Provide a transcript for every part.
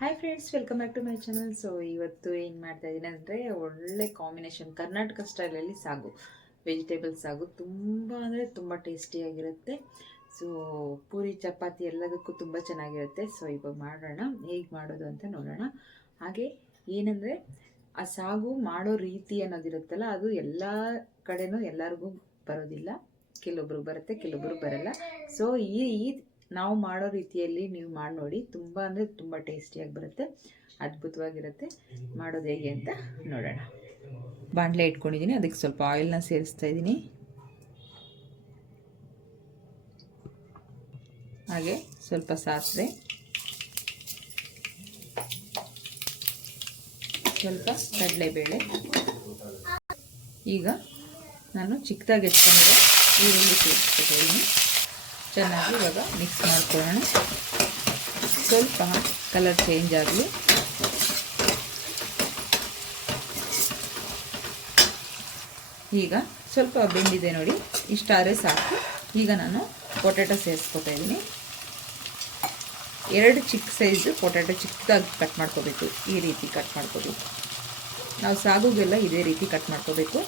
Hi friends welcome back to my channel so ಇವತ್ತು ಏನು ಮಾಡ್ತಾ ಇದ್ದೀನಿ ಅಂದರೆ ಒಳ್ಳೆ ಕಾಂಬಿನೇಷನ್ ಕರ್ನಾಟಕ ಸ್ಟೈಲಲ್ಲಿ ಸಾಗು. ವೆಜಿಟೇಬಲ್ ಸಾಗು ತುಂಬ ಅಂದರೆ ತುಂಬ ಟೇಸ್ಟಿಯಾಗಿರುತ್ತೆ ಸೊ ಪೂರಿ, ಚಪಾತಿ ಎಲ್ಲದಕ್ಕೂ ತುಂಬ ಚೆನ್ನಾಗಿರುತ್ತೆ. ಸೊ ಇವಾಗ ಮಾಡೋಣ. ಹೇಗೆ ಮಾಡೋದು ಅಂತ ನೋಡೋಣ. ಹಾಗೆ ಏನಂದರೆ, ಆ ಸಾಗು ಮಾಡೋ ರೀತಿ ಅನ್ನೋದಿರುತ್ತಲ್ಲ ಅದು ಎಲ್ಲ ಕಡೆನೂ ಎಲ್ಲರಿಗೂ ಬರೋದಿಲ್ಲ. ಕೆಲವೊಬ್ರಿಗೆ ಬರುತ್ತೆ ಕೆಲವೊಬ್ರಿಗೆ ಬರಲ್ಲ. ಸೊ ಈ ನಾವು ಮಾಡೋ ರೀತಿಯಲ್ಲಿ ನೀವು ಮಾಡಿ ನೋಡಿ. ತುಂಬ ಅಂದರೆ ತುಂಬ ಟೇಸ್ಟಿಯಾಗಿ ಬರುತ್ತೆ. ಅದ್ಭುತವಾಗಿರುತ್ತೆ. ಮಾಡೋದು ಹೇಗೆ ಅಂತ ನೋಡೋಣ. ಬಾಣಲೆ ಇಟ್ಕೊಂಡಿದ್ದೀನಿ. ಅದಕ್ಕೆ ಸ್ವಲ್ಪ ಆಯಿಲ್ನ ಸೇರಿಸ್ತಾ ಇದ್ದೀನಿ. ಹಾಗೆ ಸ್ವಲ್ಪ ಸಾಸಿವೆ. ಸ್ವಲ್ಪ ಕಡಲೆಬೇಳೆ. ಈಗ ನಾನು ಚಿಕ್ಕದಾಗಿ ಹೆಚ್ಕೊಂಡಿರೋ ಈರುಳ್ಳಿ ಸೇರಿಸ್ಕೊತೀನಿ ಚೆನ್ನಾಗಿ ಇವಾಗ ಮಿಕ್ಸ್ ಮಾಡ್ಕೊಳ್ಳೋಣ. ಸ್ವಲ್ಪ ಕಲರ್ ಚೇಂಜ್ ಆಗಲಿ. ಈಗ ಸ್ವಲ್ಪ ಬೆಂದಿದೆ ನೋಡಿ, ಇಷ್ಟಾದರೆ ಸಾಕು. ಈಗ ನಾನು ಪೊಟ್ಯಾಟೊ ಸೇರಿಸ್ಕೊತಾ ಇದ್ದೀನಿ. ಎರಡು ಚಿಕ್ಕ ಸೈಜು ಪೊಟ್ಯಾಟೊ ಚಿಕ್ಕದಾಗಿ ಕಟ್ ಮಾಡ್ಕೋಬೇಕು. ಈ ರೀತಿ ಕಟ್ ಮಾಡ್ಕೋಬೇಕು. ನಾವು ಸಾಗುಗೆಲ್ಲ ಇದೇ ರೀತಿ ಕಟ್ ಮಾಡ್ಕೋಬೇಕು.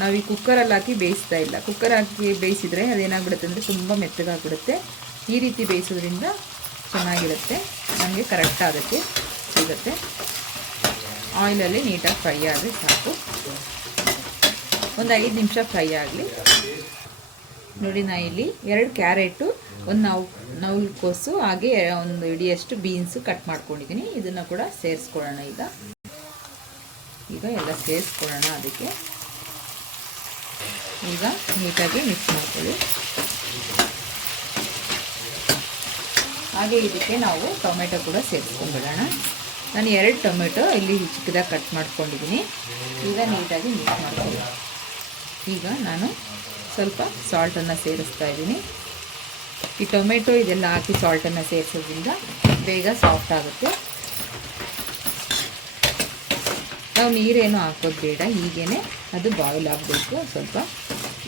ನಾವು ಈ ಕುಕ್ಕರಲ್ಲಿ ಹಾಕಿ ಬೇಯಿಸ್ತಾ ಇಲ್ಲ. ಕುಕ್ಕರ್ ಹಾಕಿ ಬೇಯಿಸಿದರೆ ಅದೇನಾಗ್ಬಿಡುತ್ತೆ ಅಂದರೆ ತುಂಬ ಮೆತ್ತಗಾಗ್ಬಿಡುತ್ತೆ. ಈ ರೀತಿ ಬೇಯಿಸೋದ್ರಿಂದ ಚೆನ್ನಾಗಿರುತ್ತೆ. ನಮಗೆ ಕರೆಕ್ಟ್ ಆಗುತ್ತೆ ಸಿಗುತ್ತೆ. ಆಯಿಲಲ್ಲಿ ನೀಟಾಗಿ ಫ್ರೈ ಆದರೆ ಸಾಕು. ಒಂದು ಐದು ನಿಮಿಷ ಫ್ರೈ ಆಗಲಿ. ನೋಡಿ ನಾ ಇಲ್ಲಿ ಎರಡು ಕ್ಯಾರೆಟು, ಒಂದು ನಾವು ನೌಲ್ಕೋಸು ಹಾಗೆ ಒಂದು ಇಡಿಯಷ್ಟು ಬೀನ್ಸು ಕಟ್ ಮಾಡ್ಕೊಂಡಿದ್ದೀನಿ. ಇದನ್ನು ಕೂಡ ಸೇರಿಸ್ಕೊಳ್ಳೋಣ ಈಗ. ಈಗ ಎಲ್ಲ ಸೇರಿಸ್ಕೊಳ್ಳೋಣ ಅದಕ್ಕೆ. ಈಗ ನೀಟಾಗಿ ಮಿಕ್ಸ್ ಮಾಡ್ಕೊಳ್ಳಿ. ಹಾಗೆ ಇದಕ್ಕೆ ನಾವು ಟೊಮೆಟೊ ಕೂಡ ಸೇರಿಸ್ಕೊಂಡ್ಬಿಡೋಣ ನಾನು ಎರಡು ಟೊಮೆಟೊ ಇಲ್ಲಿ ಚಿಕ್ಕದಾಗಿ ಕಟ್ ಮಾಡ್ಕೊಂಡಿದ್ದೀನಿ. ಈಗ ನೀಟಾಗಿ ಮಿಕ್ಸ್ ಮಾಡ್ಕೊಳ್ಳಿ. ಈಗ ನಾನು ಸ್ವಲ್ಪ ಸಾಲ್ಟನ್ನು ಸೇರಿಸ್ತಾ ಇದ್ದೀನಿ. ಈ ಟೊಮೆಟೊ ಇದೆಲ್ಲ ಹಾಕಿ ಸಾಲ್ಟನ್ನು ಸೇರಿಸೋದ್ರಿಂದ ಬೇಗ ಸಾಫ್ಟ್ ಆಗುತ್ತೆ. ನಾವು ನೀರೇನು ಹಾಕೋದು ಬೇಡ ಹೀಗೇ ಅದು ಬಾಯ್ಲ್ ಆಗಬೇಕು. ಸ್ವಲ್ಪ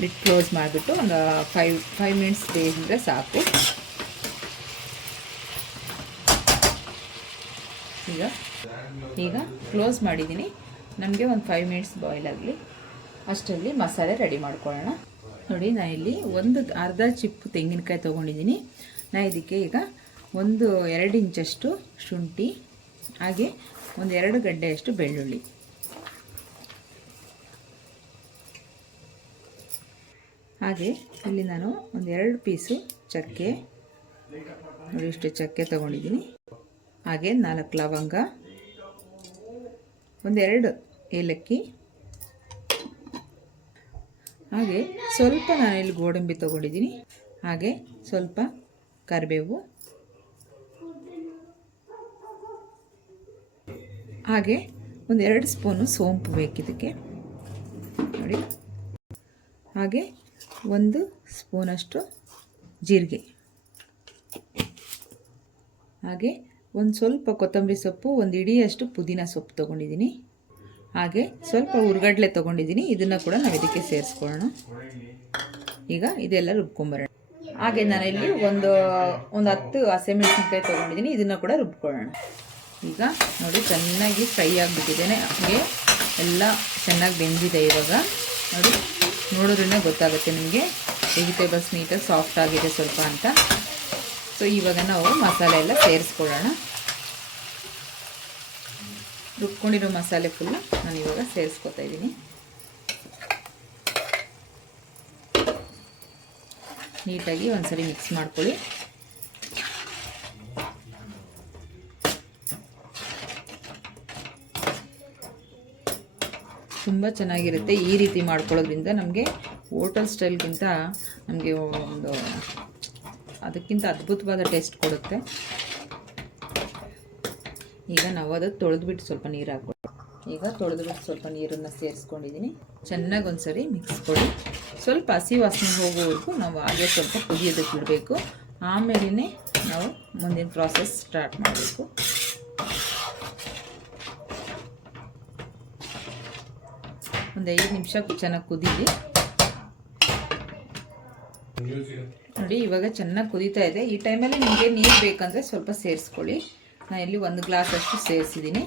ಲಿಟ್ ಕ್ಲೋಸ್ ಮಾಡಿಬಿಟ್ಟು ಒಂದು ಫೈವ್ ಫೈವ್ ಮಿನಿಟ್ಸ್ ಬೇಯಿಸಿದ್ರೆ ಸಾಕು. ಈಗ ಈಗ ಕ್ಲೋಸ್ ಮಾಡಿದ್ದೀನಿ. ನಮಗೆ ಒಂದು ಫೈವ್ ಮಿನಿಟ್ಸ್ ಬಾಯ್ಲ್ ಆಗಲಿ. ಅಷ್ಟರಲ್ಲಿ ಮಸಾಲೆ ರೆಡಿ ಮಾಡ್ಕೊಳ್ಳೋಣ. ನೋಡಿ ನಾನು ಇಲ್ಲಿ ಒಂದು ಅರ್ಧ ಚಿಪ್ಪು ತೆಂಗಿನಕಾಯಿ ತೊಗೊಂಡಿದ್ದೀನಿ. ನಾ ಇದಕ್ಕೆ ಈಗ ಒಂದು ಎರಡು ಇಂಚಷ್ಟು ಶುಂಠಿ, ಹಾಗೆ ಒಂದು ಎರಡು ಗಡ್ಡೆಯಷ್ಟು ಬೆಳ್ಳುಳ್ಳಿ. ಹಾಗೆ ಇಲ್ಲಿ ನಾನು ಒಂದು ಎರಡು ಪೀಸು ಚಕ್ಕೆ. ನೋಡಿ ಇಷ್ಟು ಚಕ್ಕೆ ತಗೊಂಡಿದ್ದೀನಿ. ಹಾಗೆ ನಾಲ್ಕು ಲವಂಗ ಒಂದೆರಡು ಏಲಕ್ಕಿ. ಹಾಗೆ ಸ್ವಲ್ಪ ನಾನಿಲ್ಲಿ ಗೋಡಂಬಿ ತಗೊಂಡಿದ್ದೀನಿ. ಹಾಗೆ ಸ್ವಲ್ಪ ಕರಿಬೇವು. ಹಾಗೆ ಒಂದೆರಡು ಸ್ಪೂನು ಸೋಂಪು ಬೇಕಿದ್ದಕ್ಕೆ. ನೋಡಿ. ಹಾಗೆ ಒಂದು ಸ್ಪೂನಷ್ಟು ಜೀರಿಗೆ. ಹಾಗೆ ಒಂದು ಸ್ವಲ್ಪ ಕೊತ್ತಂಬರಿ ಸೊಪ್ಪು, ಒಂದು ಇಡಿಯಷ್ಟು ಪುದೀನ ಸೊಪ್ಪು ತೊಗೊಂಡಿದ್ದೀನಿ. ಹಾಗೆ ಸ್ವಲ್ಪ ಉರ್ಗಡ್ಲೆ ತೊಗೊಂಡಿದ್ದೀನಿ. ಇದನ್ನು ಕೂಡ ನಾವು ಇದಕ್ಕೆ ಸೇರಿಸ್ಕೊಳ್ಳೋಣ. ಈಗ ಇದೆಲ್ಲ ರುಬ್ಕೊಂಬರೋಣ. ಹಾಗೆ ನಾನಿಲ್ಲಿ ಒಂದು ಒಂದು ಹತ್ತು ಹಸಿಮೆಣಸಿನ್ಕಾಯಿ ತೊಗೊಂಡಿದ್ದೀನಿ. ಇದನ್ನು ಕೂಡ ರುಬ್ಕೊಳ್ಳೋಣ. ಈಗ ನೋಡಿ, ಚೆನ್ನಾಗಿ ಫ್ರೈ ಆಗಿಬಿಟ್ಟಿದ್ದೇನೆ. ಹಾಗೆ ಎಲ್ಲ ಚೆನ್ನಾಗಿ ಬೆಂದಿದೆ ಇವಾಗ. ನೋಡಿ. ನೋಡೋದ್ರಿಂದ ಗೊತ್ತಾಗುತ್ತೆ ನಿಮಗೆ. ವೆಜಿಟೇಬಲ್ಸ್ ನೀಟಾಗಿ ಸಾಫ್ಟ್ ಆಗಿದೆ ಸ್ವಲ್ಪ ಅಂತ. ಸೊ ಇವಾಗ ನಾವು ಮಸಾಲೆ ಎಲ್ಲ ಸೇರಿಸ್ಕೊಳ್ಳೋಣ. ರುಬ್ಕೊಂಡಿರೋ ಮಸಾಲೆ ಫುಲ್ಲು ನಾನು ಇವಾಗ ಸೇರಿಸ್ಕೊತಾ ಇದ್ದೀನಿ. ನೀಟಾಗಿ ಒಂದ್ಸರಿ ಮಿಕ್ಸ್ ಮಾಡ್ಕೊಳ್ಳಿ. ತುಂಬ ಚೆನ್ನಾಗಿರುತ್ತೆ ಈ ರೀತಿ ಮಾಡ್ಕೊಳ್ಳೋದ್ರಿಂದ ನಮಗೆ ಹೋಟೆಲ್ ಸ್ಟೈಲ್ಗಿಂತ ನಮಗೆ ಒಂದು ಅದಕ್ಕಿಂತ ಅದ್ಭುತವಾದ ಟೇಸ್ಟ್ ಕೊಡುತ್ತೆ. ಈಗ ನಾವು ಅದು ತೊಳೆದ್ಬಿಟ್ಟು ಸ್ವಲ್ಪ ನೀರು ಹಾಕೊಳ್ಳಿ ಈಗ ತೊಳೆದ್ಬಿಟ್ಟು ಸ್ವಲ್ಪ ನೀರನ್ನು ಸೇರಿಸ್ಕೊಂಡಿದ್ದೀನಿ ಚೆನ್ನಾಗಿ ಒಂದ್ಸರಿ ಮಿಕ್ಸ್ ಕೊಡಿ. ಸ್ವಲ್ಪ ಹಸಿ ವಾಸನೆ ಹೋಗೋವರೆಗೂ ನಾವು ಹಾಗೆ ಸ್ವಲ್ಪ ಕುದಿಯೋದಕ್ಕೆ ಬಿಡಬೇಕು ಆಮೇಲೆ ನಾವು ಮುಂದಿನ ಪ್ರಾಸೆಸ್ ಸ್ಟಾರ್ಟ್ ಮಾಡಬೇಕು. ಒಂದು ಐದು ನಿಮಿಷ ಚೆನ್ನಾಗಿ ಕುದೀಲಿ. ನೋಡಿ, ಇವಾಗ ಚೆನ್ನಾಗಿ ಕುದೀತಾ ಇದೆ. ಈ ಟೈಮಲ್ಲಿ ನಿಮಗೆ ನೀರು ಬೇಕಂದರೆ ಸ್ವಲ್ಪ ಸೇರಿಸ್ಕೊಳ್ಳಿ. ನಾನು ಇಲ್ಲಿ ಒಂದು ಗ್ಲಾಸ್ ಅಷ್ಟು ಸೇರಿಸಿದ್ದೀನಿ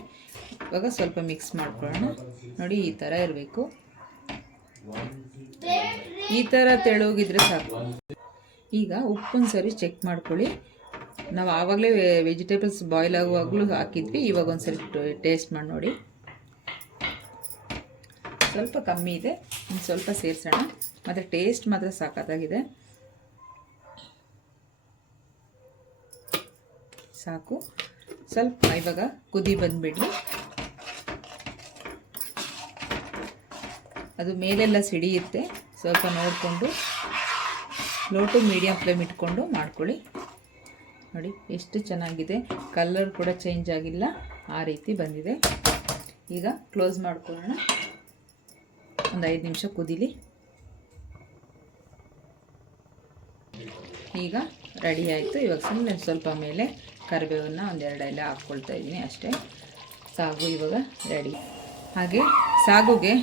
ಇವಾಗ ಸ್ವಲ್ಪ ಮಿಕ್ಸ್ ಮಾಡ್ಕೊಳ್ಳೋಣ. ನೋಡಿ, ಈ ಥರ ಇರಬೇಕು. ಈ ಥರ ತೆಳುಗಿದ್ರೆ ಸಾಕು. ಈಗ ಉಪ್ಪನ್ನು ಸರಿ ಚೆಕ್ ಮಾಡ್ಕೊಳ್ಳಿ. ನಾವು ಆವಾಗಲೇ ವೆಜಿಟೇಬಲ್ಸ್ ಬಾಯ್ಲ್ ಆಗುವಾಗಲೂ ಹಾಕಿದ್ವಿ. ಇವಾಗ ಒಂದು ಸರಿ ಟೇಸ್ಟ್ ಮಾಡಿ ನೋಡಿ. ಸ್ವಲ್ಪ ಕಮ್ಮಿ ಇದೆ. ಒಂದು ಸ್ವಲ್ಪ ಸೇರಿಸೋಣ. ಮತ್ತು ಟೇಸ್ಟ್ ಮಾತ್ರ ಸಾಕಾಗಿದೆ ಸಾಕು. ಸ್ವಲ್ಪ ಇವಾಗ ಕುದಿ ಬಂದುಬಿಡ್ಲಿ. ಅದು ಮೇಲೆಲ್ಲ ಸಿಡಿಯುತ್ತೆ. ಸ್ವಲ್ಪ ನೋಡಿಕೊಂಡು ಲೋ ಟು ಮೀಡಿಯಮ್ ಫ್ಲೇಮ್ ಇಟ್ಕೊಂಡು ಮಾಡ್ಕೊಳ್ಳಿ. ನೋಡಿ, ಎಷ್ಟು ಚೆನ್ನಾಗಿದೆ. ಕಲರ್ ಕೂಡ ಚೇಂಜ್ ಆಗಿಲ್ಲ. ಆ ರೀತಿ ಬಂದಿದೆ. ಈಗ ಕ್ಲೋಸ್ ಮಾಡ್ಕೊಳ್ಳೋಣ. ಒಂದು ಐದು ನಿಮಿಷ ಕುದೀಲಿ. ಈಗ ರೆಡಿ ಆಯಿತು. ಇವಾಗ ಸುಮ್ಮನೆ ಸ್ವಲ್ಪ ಮೇಲೆ ಕರಿಬೇವನ್ನ ಒಂದೆರಡು ಎಲೆ ಹಾಕ್ಕೊಳ್ತಾ ಇದ್ದೀನಿ ಅಷ್ಟೇ. ಸಾಗು ಇವಾಗ ರೆಡಿ. ಹಾಗೆ ಸಾಗುಗೆ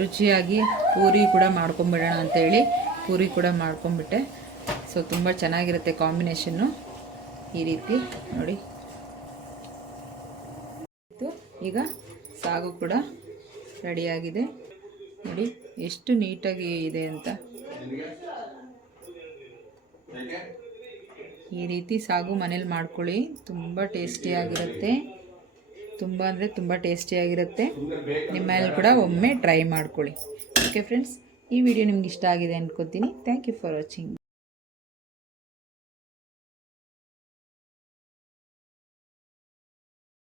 ರುಚಿಯಾಗಿ ಪೂರಿ ಕೂಡ ಮಾಡ್ಕೊಂಬಿಡೋಣ ಅಂತೇಳಿ ಪೂರಿ ಕೂಡ ಮಾಡ್ಕೊಂಬಿಟ್ಟೆ. ಸೊ ತುಂಬ ಚೆನ್ನಾಗಿರುತ್ತೆ ಕಾಂಬಿನೇಷನ್ನು. ಈ ರೀತಿ ನೋಡಿ. ಈಗ ಸಾಗು ಕೂಡ ರೆಡಿಯಾಗಿದೆ ನೋಡಿ, ಎಷ್ಟು ನೀಟಾಗಿ ಇದೆ ಅಂತ. ಈ ರೀತಿ ಸಾಗು ಮನೇಲಿ ಮಾಡ್ಕೊಳ್ಳಿ. ತುಂಬ ಟೇಸ್ಟಿಯಾಗಿರುತ್ತೆ ತುಂಬ ಅಂದರೆ ತುಂಬ ಟೇಸ್ಟಿಯಾಗಿರುತ್ತೆ ನಿಮ್ಮ ಮನೇಲಿ ಕೂಡ ಒಮ್ಮೆ ಟ್ರೈ ಮಾಡ್ಕೊಳ್ಳಿ. ಓಕೆ ಫ್ರೆಂಡ್ಸ್ ಈ ವಿಡಿಯೋ ನಿಮ್ಗೆ ಇಷ್ಟ ಆಗಿದೆ ಅನ್ಕೊತೀನಿ. Thank you for watching